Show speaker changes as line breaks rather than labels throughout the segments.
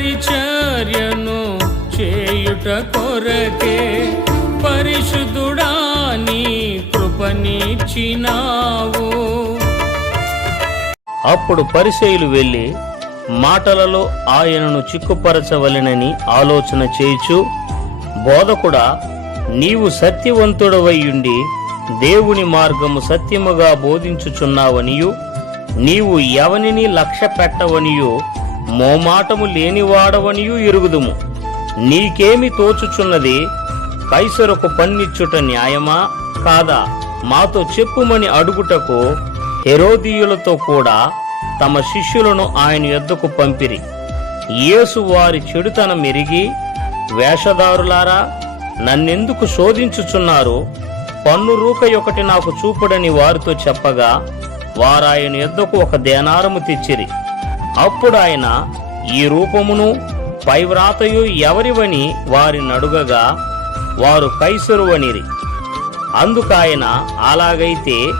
పరిచర్యను చేయుట కొరకే పరిశుద్ధుడా నీ కృపనిచ్చినావు.
అప్పుడు పరిశైలు వెళ్ళి మాటలలో ఆయనను చిక్కుపరచవలెనని ఆలోచన చేయుచు బోధకుడా నీవు సత్యవంతుడవయ్యుండి దేవుని మార్గము సత్యముగా బోధించుచున్నావనియు నీవు ఎవనిని లక్ష్య పెట్టవనియు మోమాటము లేనివాడవనియు ఎరుగుదుము. నీకేమి తోచుచున్నది? కైసరుకు పన్నిచ్చుట న్యాయమా? కాదా? మాతో చెప్పుమని అడుగుటకు హెరోదీయులతో కూడా తమ శిష్యులను ఆయన యొద్దకు పంపిరి. యేసు వారి చెడుతనం ఎరిగి వేషధారులారా నన్నెందుకు శోధించుచున్నారు? పన్ను రూక ఒకటి నాకు చూపుడని వారితో చెప్పగా వారాయన యొద్దకు ఒక దేనారము తెచ్చిరి. అప్పుడు ఆయన ఈ రూపమును పైవ్రాతయు ఎవరివని వారి నడుగగా వారు కైసరువనిరి. అందుకాయన అలాగైతే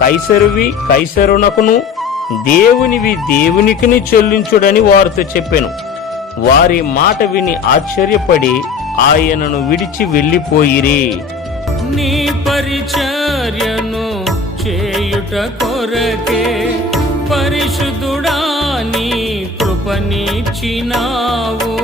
కైసరువి కైసరునకును దేవునివి దేవునికిని చెల్లించుడని వారితో చెప్పెను. వారి మాట విని ఆశ్చర్యపడి ఆయనను విడిచి వెళ్ళిపోయిరి.
నీ పరిచర్యను చేయుట కొరకే పరిశుద్ధుడా నీ కృపనిచ్చినావు